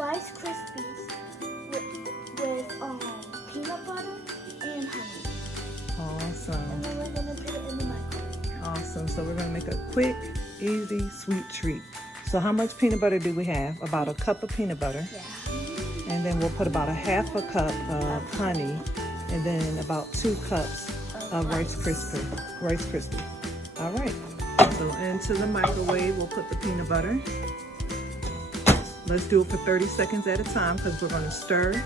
Rice Krispies with peanut butter and honey. Awesome. And then we're gonna put it in the microwave. Awesome. So we're gonna make a quick, easy, sweet treat. So how much peanut butter do we have? About a cup of peanut butter. Yeah. And then we'll put about a half a cup of honey, and then about 2 cups of Rice Krispie. All right. So into the microwave, we'll put the peanut butter. Let's do it for 30 seconds at a time because we're going to stir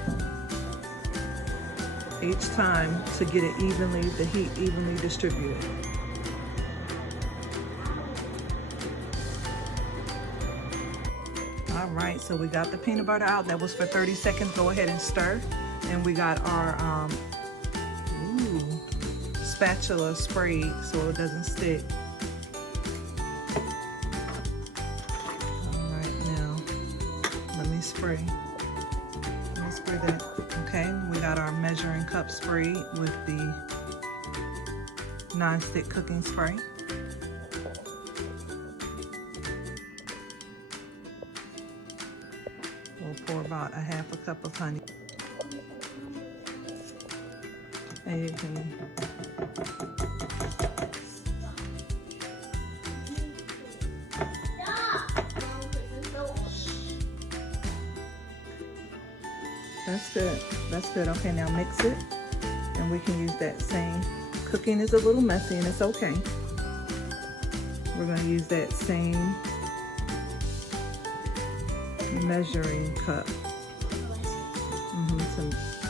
each time to get it evenly, the heat evenly distributed. All right, so we got the peanut butter out. That was for 30 seconds. Go ahead and stir. And we got our spatula sprayed so it doesn't stick. All right, now let me spray that. Okay, we got our measuring cup sprayed with the non-stick cooking spray. We'll pour about a half a cup of honey. And you can That's good. Okay, now mix it. And we can use that same. Cooking is a little messy and it's okay. We're going to use that same measuring cup to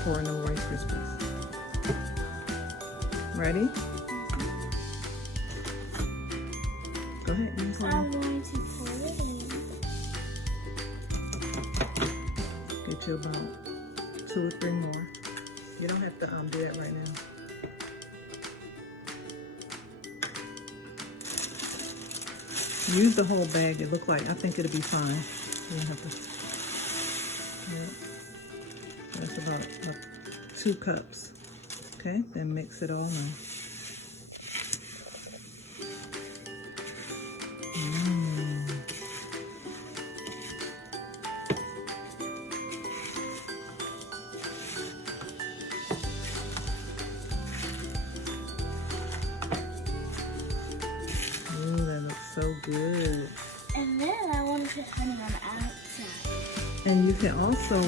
pour in the Rice Krispies. Ready? Go ahead. I'm going to pour it in. Get you about 2 or 3 more. You don't have to do that right now. Use the whole bag. It look like, I think it'll be fine. You don't have to. That's about 2 cups. Okay, then mix it all in. That looks so good. And then I want to put honey on the outside. And you can also,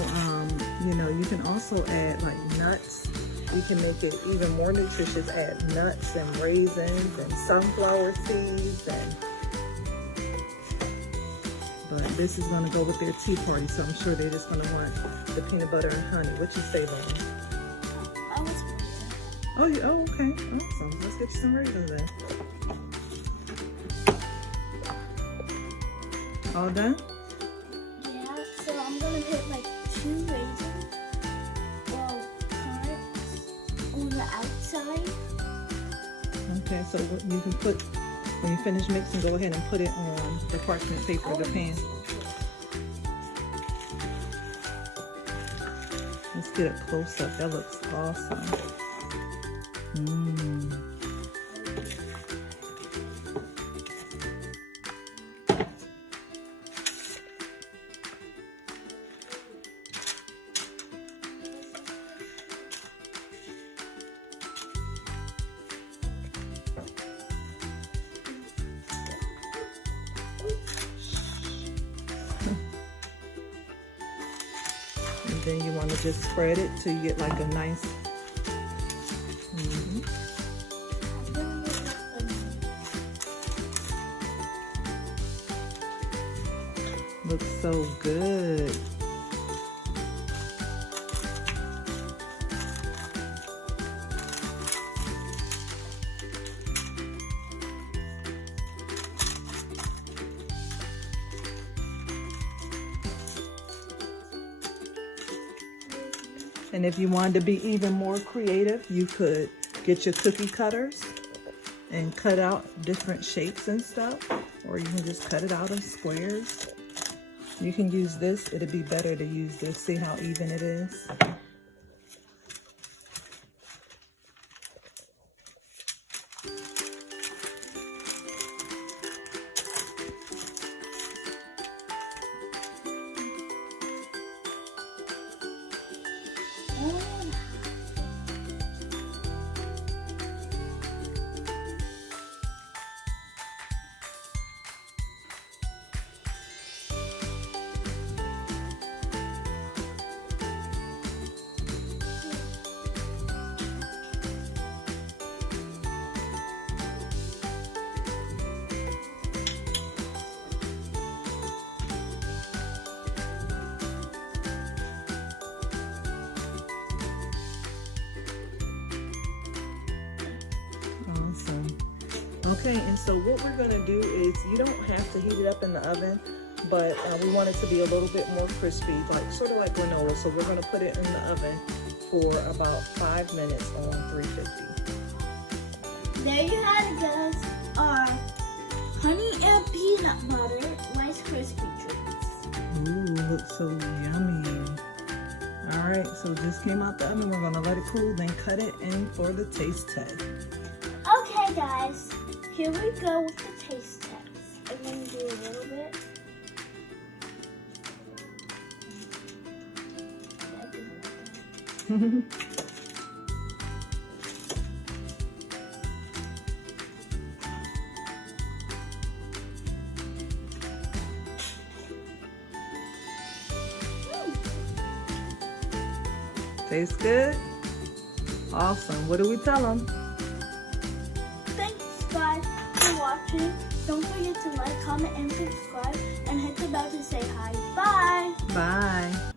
you can also add like nuts. You can make it even more nutritious. Add nuts and raisins and sunflower seeds. But this is going to go with their tea party, so I'm sure they're just going to want the peanut butter and honey. What you say, baby? Oh, okay. Awesome. Let's get you some raisins then. All done? Yeah, so I'm going to put like 2 raisins, currants on the outside. Okay, so you can put, when you finish mixing, go ahead and put it on the parchment paper, the pan. Let's get a close up. That looks awesome. And then you want to just spread it till you get like a nice. Looks so good. And if you wanted to be even more creative, you could get your cookie cutters and cut out different shapes and stuff, or you can just cut it out in squares. You can use this. It'd be better to use this. See how even it is? Okay, and so what we're gonna do is, you don't have to heat it up in the oven, but we want it to be a little bit more crispy, like sort of like granola. So we're gonna put it in the oven for about 5 minutes on 350. There you have it, guys. Our honey and peanut butter Rice Krispy Treats. Ooh, looks so yummy. All right, so this came out the oven. We're gonna let it cool, then cut it in for the taste test. Okay, guys. Here we go with the taste test. I'm going to do a little bit. Tastes good? Awesome. What do we tell them? Thanks, guys, for watching. Don't forget to like, comment, and subscribe. And hit the bell to say hi. Bye. Bye.